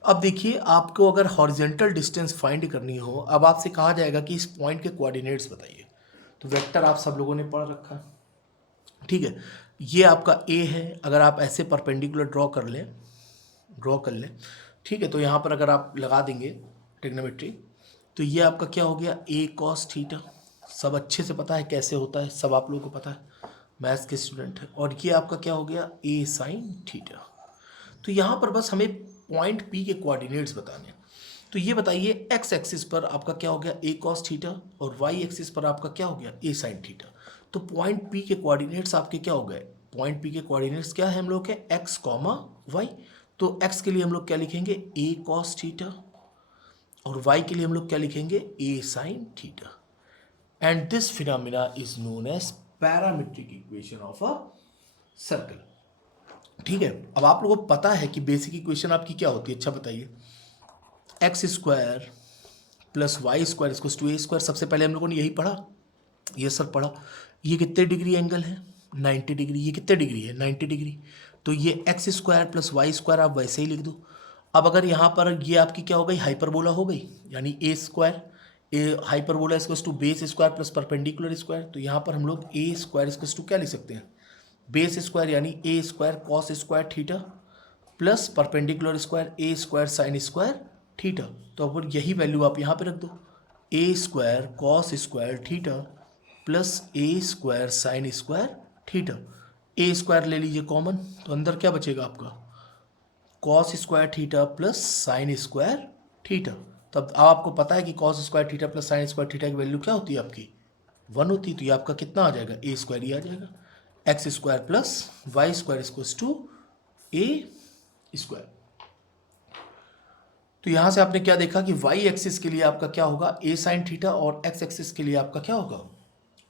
अब देखिए आपको अगर हॉरिजॉन्टल डिस्टेंस फाइंड करनी हो, अब आपसे कहा जाएगा कि इस पॉइंट के कोऑर्डिनेट्स बताइए। तो वेक्टर आप सब लोगों ने पढ़ रखा है। ठीक है, ये आपका A है, अगर आप ऐसे परपेंडिकुलर ड्रॉ कर लें, ठीक है, तो यहाँ पर अगर आप लगा देंगे ट्रिग्नोमेट्री, तो ये आपका क्या हो गया A cos थीटा। सब अच्छे से पता है कैसे होता है, सब आप लोगों को पता है, मैथ्स के स्टूडेंट है। और ये आपका क्या हो गया A sin थीटा। तो यहाँ पर बस हमें पॉइंट P के कोऑर्डिनेट्स बताने हैं। तो ये बताइए x एक्सिस पर आपका क्या हो गया A cos थीटा, और y एक्सिस पर आपका क्या हो गया A sin थीटा। तो पॉइंट P के कोऑर्डिनेट्स आपके क्या हो गए, पॉइंट P के कोऑर्डिनेट्स क्या है हम लोग के x, y। तो x के लिए हम लोग क्या लिखेंगे A cos थीटा, और y के लिए हम लोग क्या लिखेंगे A sin theta. And this phenomena is known as parametric equation of a circle. ठीक है, अब आप लोगों को पता है कि बेसिक इक्वेशन आपकी क्या होती है, अच्छा बताइए। x² + y² = a²। सबसे पहले हम लोगों ने यही पढ़ा, ये सब पढ़ा। ये कितने डिग्री एंगल है 90 डिग्री, ये कितने डिग्री है 90 डिग्री। तो ये x² + y² आप वैसे ही लिख दो। अब अगर यहाँ पर ये आपकी क्या हो गई हाइपरबोला हो गई, यानी a², hyperbola = base square plus perpendicular square. तो यहाँ पर हम लोग a² = क्या लिख सकते हैं बेस स्क्वायर, यानी a² cos² theta plus perpendicular square A square sine square theta. तो अब यही वैल्यू आप यहाँ पे रख दो, A square cos square theta plus A square sine square theta. A square ले लीजिए कॉमन, तो अंदर क्या बचेगा आपका, cos square theta plus sine square theta. तब अब आपको पता है कि cos square theta plus sine square theta की वैल्यू क्या होती है आपकी, 1 होती है। तो ये आपका कितना आ जाएगा, ए स्क्वायर ही आ जाएगा, x square plus Y square equals to A square. तो यहां से आपने क्या देखा कि वाई एक्सिस के लिए आपका क्या होगा, ए साइन थीटा, और एक्स एक्सिस के लिए आपका क्या होगा,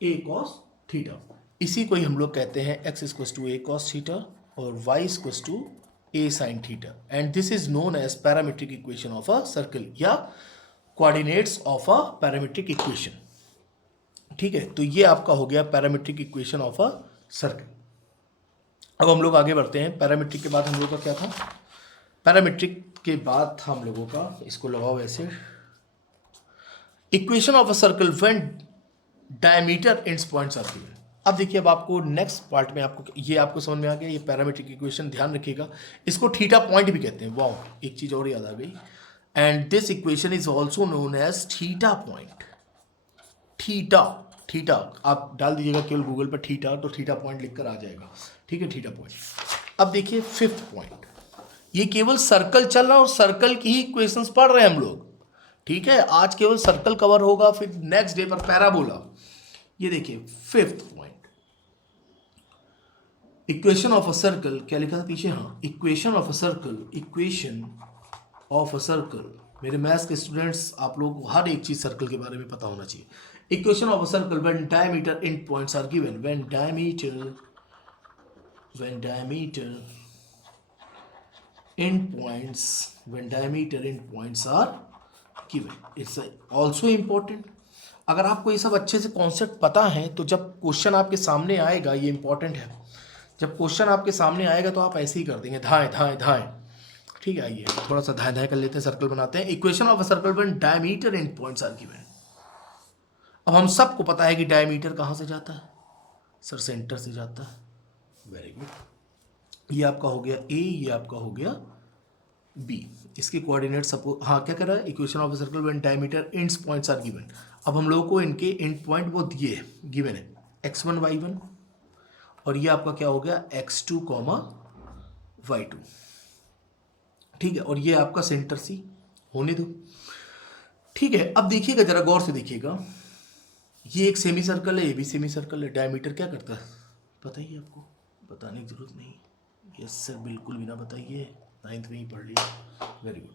ए कॉस थीटा। इसी को ही हम लोग कहते हैं X equals to A cos theta और Y equals to A sine theta, and this is known as parametric equation of a circle या coordinates of a parametric equation. ठीक है, तो ये आपका हो गया parametric equation of a circle. अब हम लोग आगे बढ़ते हैं। पैरामीट्रिक के बाद हम लोग का क्या था, पैरामीट्रिक के बाद था हम लोगों का, इसको लगाओ ऐसे, equation of a circle when diameter ends points are given. अब देखिए, अब आपको नेक्स्ट पार्ट में आपको ये आपको समझ में आ गया, ये पैरामीट्रिक इक्वेशन ध्यान रखिएगा, इसको थीटा पॉइंट भी कहते हैं। वाओ, एक चीज और याद आ गई, and this equation is also known as theta point. Theta, theta आप डाल दीजिएगा केवल गूगल पर थीटा, तो थीटा पॉइंट लिखकर आ जाएगा। ठीक है, थीटा पॉइंट। अब देखिए फिफ्थ पॉइंट, ये केवल सर्कल चल रहा है और सर्कल की ही इक्वेशंस पढ़ रहे हैं हम लोग। ठीक है, आज केवल सर्कल कवर होगा, फिर नेक्स्ट डे पर पैराबोला। ये देखिए fifth point, equation of a circle, क्या लिखा था पीछे, हाँ, equation of a circle, equation of a circle. मेरे मैथ्स के स्टूडेंट्स, आप लोगों को हर एक चीज सर्कल के बारे में पता होना चाहिए। Equation of a circle when diameter end points are given, when diameter end points are given, it's also important। अगर आपको ये सब अच्छे से कॉन्सेप्ट पता है तो जब क्वेश्चन आपके सामने आएगा, ये इंपॉर्टेंट है, जब क्वेश्चन आपके सामने आएगा तो आप ऐसे ही कर देंगे, धाएं धाएं धाएं। ठीक है, आइए थोड़ा सा धाएं धाएं कर लेते हैं, सर्कल बनाते हैं। Equation of a circle when diameter end points are given. अब हम सबको पता है कि डायमीटर कहाँ से जाता है, सर सेंटर से जाता है। वेरी गुड, ये आपका हो गया ए, ये आपका हो गया बी। इसके कोऑर्डिनेट सपोज, हाँ क्या कर रहा है, equation of a circle when diameter ends points are given. अब हम लोगों को इनके एंड पॉइंट वो दिए है, गिवन है, x1 y1, और ये आपका क्या हो गया x2 y2। ठीक है, और ये आपका सेंटर सी होने दो। ठीक है, अब देखिएगा जरा गौर से देखिएगा, ये एक सेमी सर्कल है, ये भी सेमी सर्कल है। डायमीटर क्या करता है पता ही है आपको, बताने की जरूरत नहीं। यस सर, बिल्कुल भी ना बताइए, 9th में ही पढ़ लिया। वेरी गुड,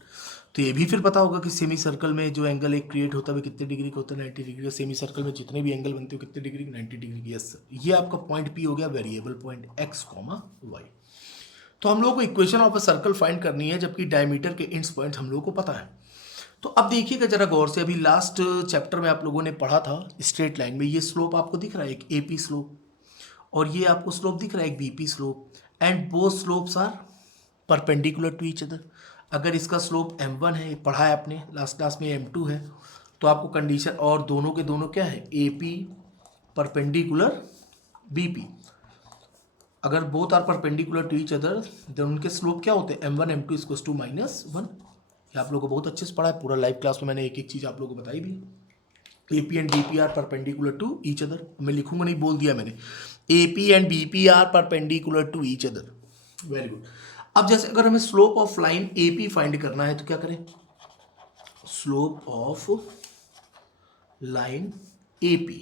तो ये भी फिर पता होगा कि सेमी सर्कल में जो एंगल एक क्रिएट होता है वो कितने डिग्री का होता है, 90 डिग्री का। सेमी सर्कल में जितने भी एंगल बनते हो कितने डिग्री, 90 डिग्री की। यस सर, ये आपका पॉइंट पी हो गया, वेरिएबल पॉइंट x, y। तो हम लोग को equation of a circle find करनी है, जबकि डायमीटर के एंड्स पॉइंट हम लोग को पता है। तो अब देखिएगा जरा गौर से, अभी लास्ट चैप्टर में आप लोगों ने पढ़ा था स्ट्रेट लाइन में, ये स्लोप आपको दिख रहा है, एक AP स्लोप, और ये आपको स्लोप दिख रहा है एक BP slope, and both slopes are perpendicular to each other. अगर इसका स्लोप m1 है, पढ़ा है आपने लास्ट क्लास में, m2 है, तो आपको कंडीशन, और दोनों के दोनों क्या है, AP परपेंडिकुलर BP। अगर both are perpendicular to each other, then उनके स्लोप क्या होते हैं, m1 m2 इक्वल्स टू -1। ये आप लोगों को बहुत अच्छे से पढ़ा है, पूरा लाइव क्लास में मैंने एक एक चीज़ आप लोगों को बताई भी। AP and BP are perpendicular to each other, मैं लिखूंगा नहीं, बोल दिया मैंने, AP and BP are perpendicular to each other. Very good. अब जैसे अगर हमें slope of line AP find करना है तो क्या करें, स्लोप ऑफ लाइन AP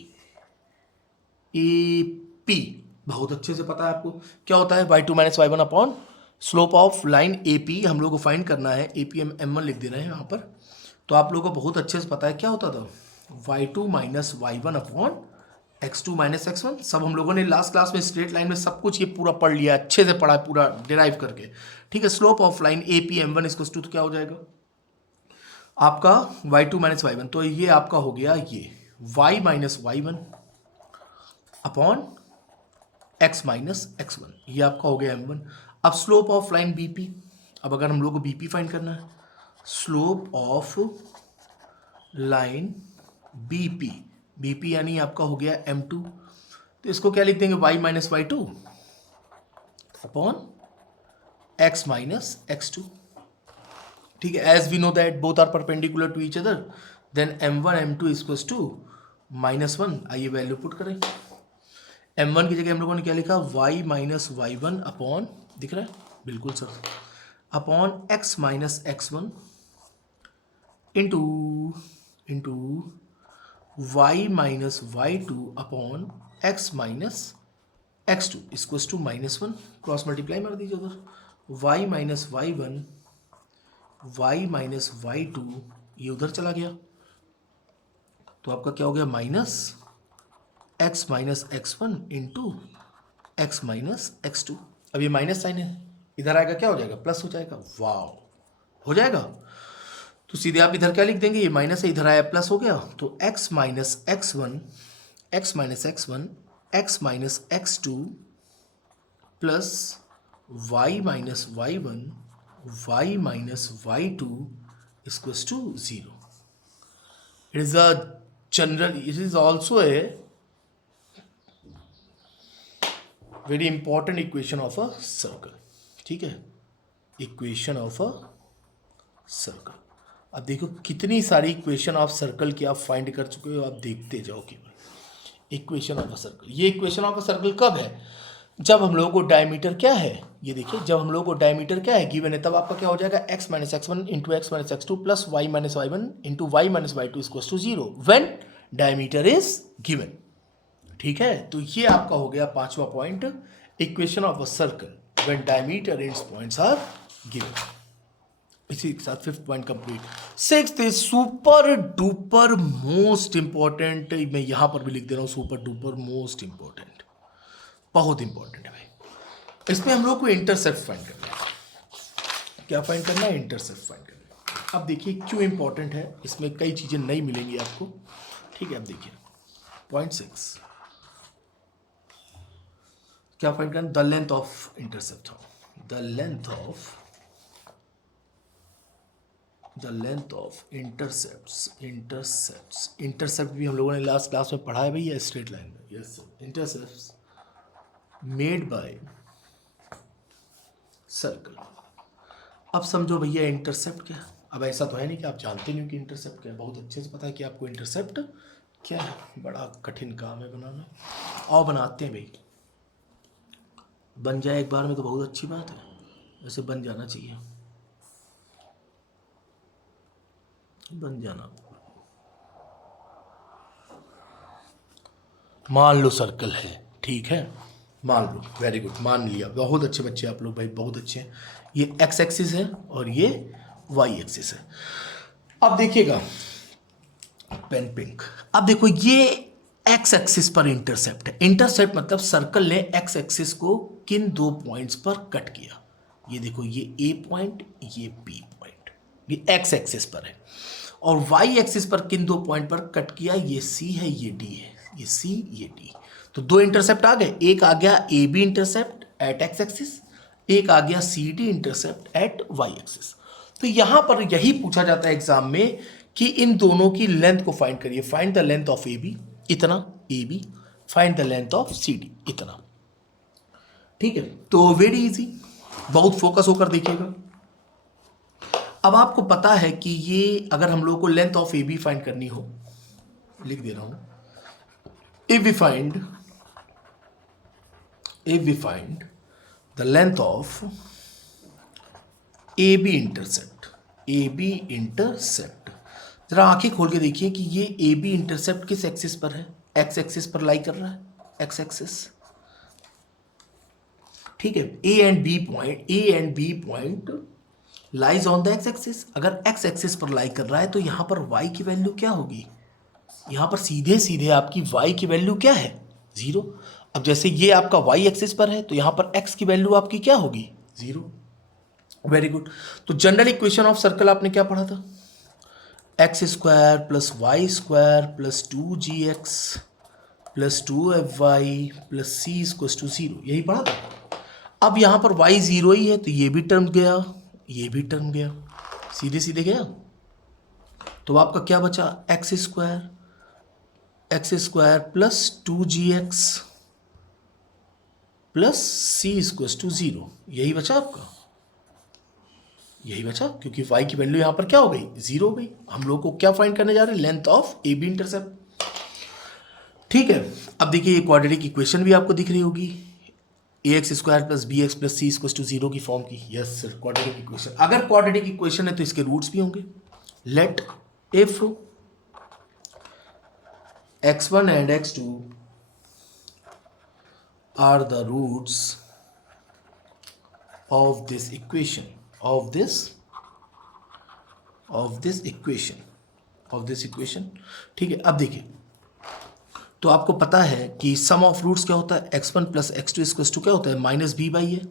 बहुत अच्छे से पता है आपको क्या होता है, y2 - y1 upon slope of line AP हम लोग को फाइंड करना है। AP m1 लिख दे रहे हैं यहाँ पर, तो आप लोगों को बहुत अच्छे से पता है क्या होता था, y2 - y1 upon x2 - x1। सब हम लोगों ने लास्ट क्लास में स्ट्रेट लाइन में सब कुछ ये पूरा पढ़ लिया, अच्छे से पढ़ा, पूरा डिराइव करके। ठीक है, slope of line AP m1 equals to, तो क्या हो जाएगा आपका y2 - y1, तो ये आपका हो गया ये y - y1 upon x - x1, ये आपका हो गया m1। अब स्लोप ऑफ लाइन BP, अब अगर हम लोग को BP फाइंड करना है, स्लोप ऑफ लाइन BP यानी आपका हो गया m2, तो इसको क्या लिख देंगे, y - y2 upon x minus x2. ठीक है, as we know that both are perpendicular to each other, then m1 m2 equals to -1. आइए वैल्यू पुट करें. m1 की जगह हम लोगों ने क्या लिखा, y माइनस y1 अपॉन, दिख रहा है बिल्कुल sir, upon x minus x1 into y minus y2 upon x minus x2 equals to -1. Cross multiply मार दीजिए उधर. y minus y1 y minus y2 ये उधर चला गया, तो आपका क्या हो गया, minus x minus x1 into x minus x2. अब ये माइनस साइन है, इधर आएगा क्या हो जाएगा, प्लस हो जाएगा. वाओ, हो जाएगा. तो सीधे आप इधर क्या लिख देंगे, ये माइनस है, इधर आया प्लस हो गया, तो x minus x1 x minus x1 x minus x2 plus y minus y1 y minus y2 equals to 0. It is a general, it is also a very important equation of a circle. ठीक है, equation of a circle. अब देखो कितनी सारी equation of circle की आप find कर चुके हो, आप देखते जाओ केवल. इक्वेशन ऑफ अ सर्कल, ये इक्वेशन ऑफ अ सर्कल कब है, जब हम लोगों को डायमीटर क्या है, ये देखिए जब हम लोगों को डायमीटर क्या है गिवन है, तब आपका क्या हो जाएगा, x minus x1 into x minus x2 plus y minus y1 into y minus y2 equals to 0 when diameter is given. ठीक है, तो ये आपका हो गया पांचवा point, equation of a circle when diameter end points are given. इसी के साथ fifth point complete. Sixth is super duper most important. मैं यहां पर भी लिख दे रहा हूं, सुपर डुपर मोस्ट इंपॉर्टेंट, बहुत इंपॉर्टेंट है भाई. इसमें हम लोग को इंटरसेप्ट फाइंड करना है. क्या फाइंड करना है, इंटरसेप्ट फाइंड करना है. अब देखिए क्यों इंपॉर्टेंट है, इसमें कई चीजें नहीं मिलेंगी आपको. ठीक है, अब देखिए पॉइंट 6 क्या फाइंड करना, the length of intercept. The length of intercept भी हम लोगों ने लास्ट क्लास में पढ़ा है भैया, स्ट्रेट लाइन में. Yes, intercepts made by circle. अब समझो भैया इंटरसेप्ट क्या है. अब ऐसा तो है नहीं कि आप जानते नहीं कि इंटरसेप्ट क्या है, बहुत अच्छे से पता है कि आपको इंटरसेप्ट क्या है. बड़ा कठिन काम है बनाना, और बनाते हैं भाई. बन जाए एक बार में तो बहुत अच्छी बात है, वैसे बन जाना चाहिए, बन जाना. मान लो सर्कल है, ठीक है, मान लो, वेरी गुड, मान लिया, बहुत अच्छे बच्चे आप लोग भाई, बहुत अच्छे हैं. ये एक्स एक्सिस है और ये वाई एक्सिस है. अब देखिएगा, पेन पिंक. अब देखो ये एक्स एक्सिस पर इंटरसेप्ट है. इंटरसेप्ट मतलब सर्कल ने एक्स एक्सिस को किन दो पॉइंट्स पर कट किया. ये देखो, ये ए पॉइंट, ये बी पॉइंट, ये एक्स एक्सिस पर है. और वाई एक्सिस पर किन दो पॉइंट पर कट किया, ये सी है, ये डी है, ये सी, ये डी. तो दो इंटरसेप्ट आ गए. एक आ गया A B intercept at x axis, एक आ गया C D intercept at y axis. तो यहां पर यही पूछा जाता है एग्जाम में कि इन दोनों की लेंथ को फाइंड करिए. Find the length of A B, इतना A B. Find the length of C D, इतना. ठीक है, तो वेरी इजी, बहुत फोकस होकर देखिएगा. अब आपको पता है कि ये अगर हम लोग को length of A B find करनी हो, लिख दे रहा हूं, if we find the length of AB intercept, जरा आंखें खोल के देखिए कि ये AB इंटरसेप्ट किस एक्सिस पर है. एक्स एक्सिस पर लाई कर रहा है, एक्स एक्सिस. ठीक है, A and B point lies on the x axis. अगर एक्स एक्सिस पर लाई कर रहा है तो यहां पर y की वैल्यू क्या होगी, यहां पर सीधे सीधे आपकी y की वैल्यू क्या है, 0. अब जैसे ये आपका y एक्सिस पर है तो यहां पर x की वैल्यू आपकी क्या होगी, 0. Very good. तो जनरल इक्वेशन ऑफ सर्कल आपने क्या पढ़ा था, x square plus Y square plus 2gx plus 2fy plus c equals to 0, यही पढ़ा था. अब यहां पर y 0 ही है तो ये भी टर्म गया, ये भी टर्म गया, सीधे सीधे गया. तो आपका क्या बचा, x square plus 2gx plus c equals to 0, यही बचा आपका. यही बचा, क्योंकि y की वैल्यू यहाँ पर क्या हो गई, 0 हो गई। हम लोग को क्या फाइंड करने जा रहे हैं, length of A B intercept. ठीक है, अब देखिए ये क्वाड्रेटिक इक्वेशन भी आपको दिख रही होगी, ax square plus B x plus C equal to 0 की फॉर्म की। Yes sir, quadratic equation. अगर क्वाड्रेटिक इक्वेशन है तो इसके रूट्स भी होंगे। Let if x1 and x2 are the roots of this equation, of this equation। ठीक है, अब देखिए, तो आपको पता है कि सम ऑफ रूट्स क्या होता है, x1 plus x2 equal to क्या होता है, minus B by A,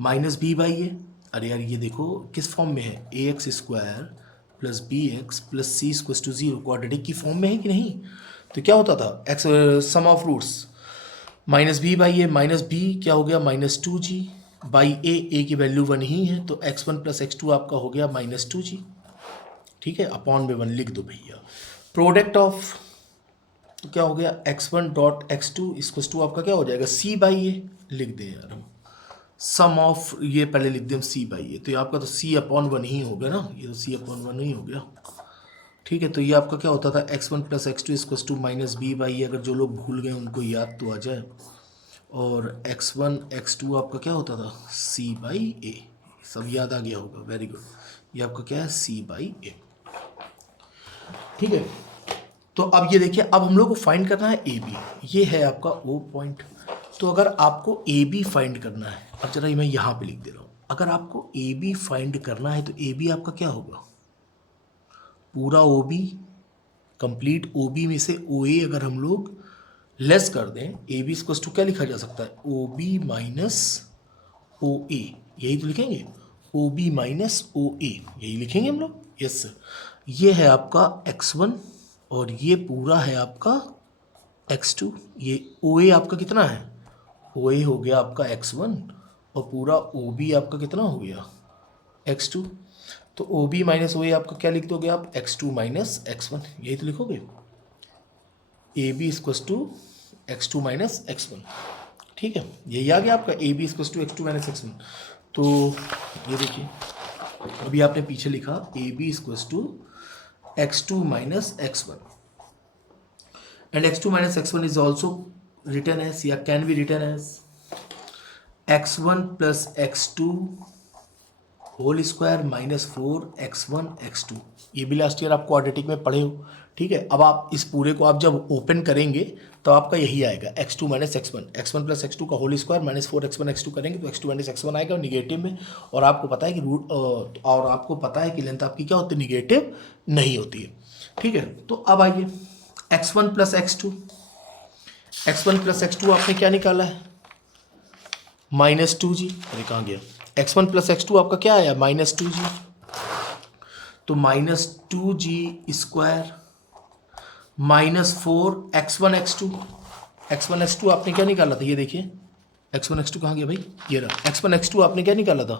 minus B by A. अरे यार ये देखो किस फॉर्म में है, A X square plus B x plus C equal to 0, quadratic की फॉर्म में है कि नहीं। तो क्या होता था, X sum of roots minus B by A, minus B क्या हो गया, माइनस 2g बाई ए की वैल्यू 1 ही है, तो x1 प्लस x2 आपका हो गया माइनस 2g। ठीक है, अपॉन में 1 लिख दो भैया। प्रोडक्ट ऑफ तो क्या हो गया, x1 dot x2 equal to आपका क्या हो जाएगा, c बाई ए लिख दें यार हम। सम ऑफ ये पहले लिख दें c बाई ए, तो ये आपका तो c अपॉन 1 ही हो गया ना, ये तो c अपॉन 1 ही हो गया। ठीक है, तो ये आपका क्या होता था, x1 plus x2 equal to minus B by A. अगर जो लोग भूल गए उनको याद तो आ जाए। और x1 x2 आपका क्या होता था, c बाई ए। सब याद आ गया होगा, वेरी गुड। ये आपका क्या है, c बाई ए। ठीक है, तो अब ये देखिए, अब हम लोग को फाइंड करना है ए बी, ये है आपका ओ पॉइंट। तो अगर आपको ए बी फाइंड करना है, अब जरा मैं यहाँ पे लिख दे रहा हूँ, अगर आपको ए बी फाइंड करना है तो ए बी आपका क्या होगा, पूरा O B, complete O B में से ओ ए अगर हम लोग लेस कर दें, ए बी इक्वल टू क्या लिखा जा सकता है, ओ बी माइनस ओ ए, यही तो लिखेंगे, ओ बी माइनस ओ ए, यही लिखेंगे हम लोग। यस सर, ये है आपका x1 और ये पूरा है आपका x2। ये ओ ए आपका कितना है, ओ ए हो गया आपका x1 और पूरा ओ बी आपका कितना हो गया, x2। तो ओ बी माइनस ओ ए आपका क्या लिख दोगे आप, x2 माइनस x1, यही तो लिखोगे। A B equal to x2 minus x1। ठीक है, यही आ गया आपका A B equal to x2 minus x1। तो ये देखिए, अभी आपने पीछे लिखा A B equal to x2 minus x1 and x2 minus x1 is also written as, या can be written as x1 plus x2 whole square minus 4x1 x2। ये भी लास्ट ईयर आप क्वाड्रेटिक में पढ़े हो। ठीक है, अब आप इस पूरे को आप जब ओपन करेंगे तो आपका यही आएगा, x2 minus x1, x1 plus x2 का whole square minus 4x1 x2 करेंगे तो x2 माइनस x1 आएगा निगेटिव में। और आपको पता है कि रूट और आपको पता है कि लेंथ आपकी क्या होती है, निगेटिव नहीं होती है। ठीक है, तो अब आइए x1 plus x2, x1 plus x2 आपने क्या निकाला है, माइनस 2g। अरे कहाँ गया, x1 प्लस x2 आपका क्या आया, माइनस 2g। तो minus 2g square minus 4x1 x2, x1 x2 आपने क्या निकाला था, ये देखिए x1 x2 कहाँ गया भाई, ये रहा x1 x2 आपने क्या निकाला था,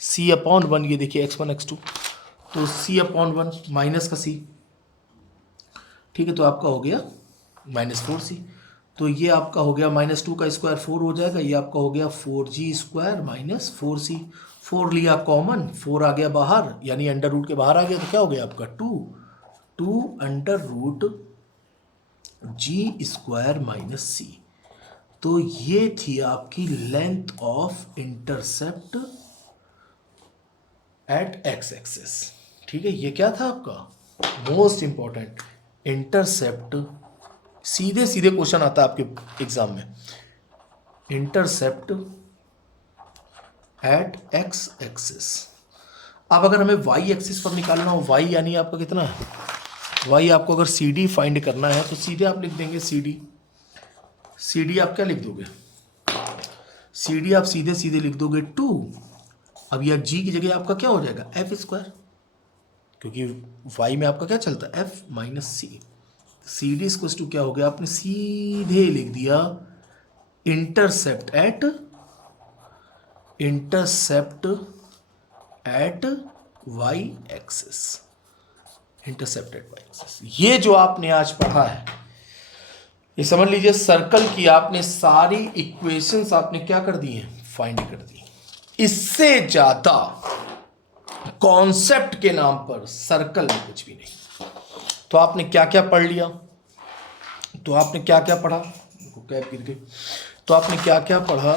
c अपॉन 1। ये देखिए x1 x2, तो c अपॉन 1 माइनस का c। ठीक है, तो आपका हो गया माइनस 4c। तो ये आपका हो गया माइनस 2 का स्क्वायर 4 हो जाएगा, ये आपका हो गया 4g स्क्वायर माइनस 4c। 4 लिया कॉमन, 4 आ गया बाहर, यानी अंडर रूट के बाहर आ गया, तो क्या हो गया आपका 2 under root g square minus c। तो ये थी आपकी length of intercept at x axis. ठीक है, ये क्या था आपका मोस्ट इंपॉर्टेंट इंटरसेप्ट। सीधे सीधे क्वेश्चन आता है आपके एग्जाम में, इंटरसेप्ट एट x एक्सिस। अब अगर हमें y एक्सिस पर निकालना हो, y यानी आपका कितना है, y आपको अगर CD फाइंड करना है तो सीधे आप लिख देंगे CD आप क्या लिख दोगे, CD आप सीधे सीधे लिख दोगे 2। अब यह g की जगह आपका क्या हो जाएगा, f स्क्वायर, क्योंकि y में आपका क्या चलता है, f minus c. CD equal to क्या हो गया, आपने सीधे लिख दिया intercept at y axis, intercept at y axis. ये जो आपने आज पढ़ा है, ये समझ लीजिए सर्कल की आपने सारी इक्वेशंस आपने क्या कर दी हैं, फाइंड कर दी। इससे ज्यादा कॉन्सेप्ट के नाम पर सर्कल में कुछ भी नहीं। तो आपने क्या क्या पढ़ लिया, तो आपने क्या क्या पढ़ा, कैप गिर गई, तो आपने क्या क्या पढ़ा,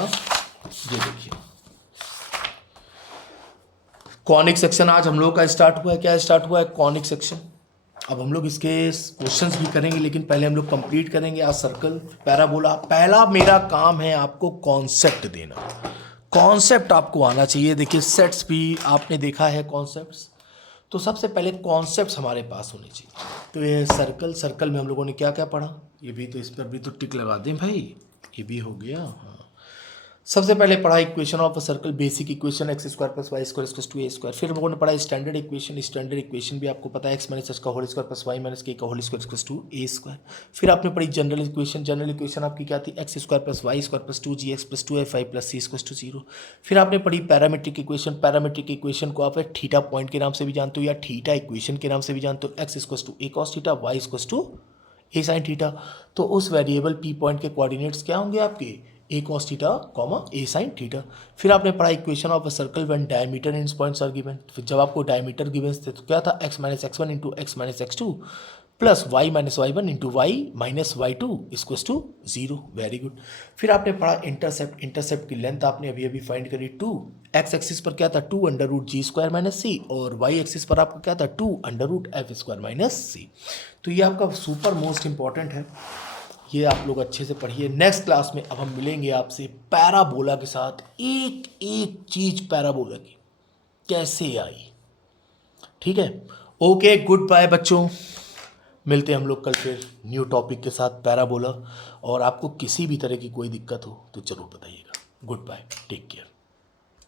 ये देखिए कॉनिक सेक्शन आज हम लोग का स्टार्ट हुआ है। क्या स्टार्ट हुआ है? Conic section. अब हम लोग इसके क्वेश्चंस भी करेंगे, लेकिन पहले हम लोग कंप्लीट करेंगे आज सर्कल, पैराबोला। पहला मेरा काम है आपको कॉन्सेप्ट देना, कॉन्सेप्ट आपको आना चाहिए। देखिए सेट्स भी आपने देखा है कॉन्सेप्ट्स, तो सबसे पहले कॉन्सेप्ट्स हमारे पास होने चाहिए। तो ये सर्कल, सर्कल में हम लोगों ने क्या क्या पढ़ा, ये भी तो इस पर भी तो टिक लगा दें भाई, ये भी हो गया। हाँ, सबसे पहले पढ़ा equation of a circle, basic equation x square plus Y square equals to A square. फिर हम लोगों ने पढ़ा स्टैंडर्ड इक्वेशन, स्टैंडर्ड इक्वेशन भी आपको पता है एक्स माइनस एच का whole square plus Y minus k का whole square equals to A square. फिर आपने पढ़ी जनरल इक्वेशन, जनरल इक्वेशन आपकी क्या थी, x square plus Y square plus two g x plus two f y plus c equals to zero. फिर आपने पढ़ी पैरामीट्रिक इक्वेशन, पैरामीट्रिक इक्वेशन को आप थीटा पॉइंट के नाम से भी जानते हो या थीटा इक्वेशन के नाम से भी जानते हो। X equals to A cos theta, y equals to A sine theta. तो उस वेरिएबल पी पॉइंट के कोऑर्डिनेट्स क्या होंगे आपके, a cos theta comma a sine theta. फिर आपने पढ़ा equation of a circle when diameter end points are given. फिर जब आपको डायमीटर गिवन थे तो क्या था, x minus x one into x minus x two plus Y minus y one into y minus y two equals to zero. Very good. फिर आपने पढ़ा इंटरसेप्ट, इंटरसेप्ट की लेंथ आपने अभी अभी फाइंड करी 2। एक्स एक्सिस पर क्या था, 2 under root G square minus C, और वाई एक्सिस पर आपका क्या था, 2 under root F square minus C. तो ये आपका सुपर मोस्ट इंपॉर्टेंट है, ये आप लोग अच्छे से पढ़िए। नेक्स्ट क्लास में अब हम मिलेंगे आपसे पैराबोला के साथ, एक एक चीज पैराबोला की कैसे आई। ठीक है, ओके, गुड बाय बच्चों, मिलते हैं हम लोग कल फिर न्यू टॉपिक के साथ पैराबोला। और आपको किसी भी तरह की कोई दिक्कत हो तो जरूर बताइएगा। Good bye, take care.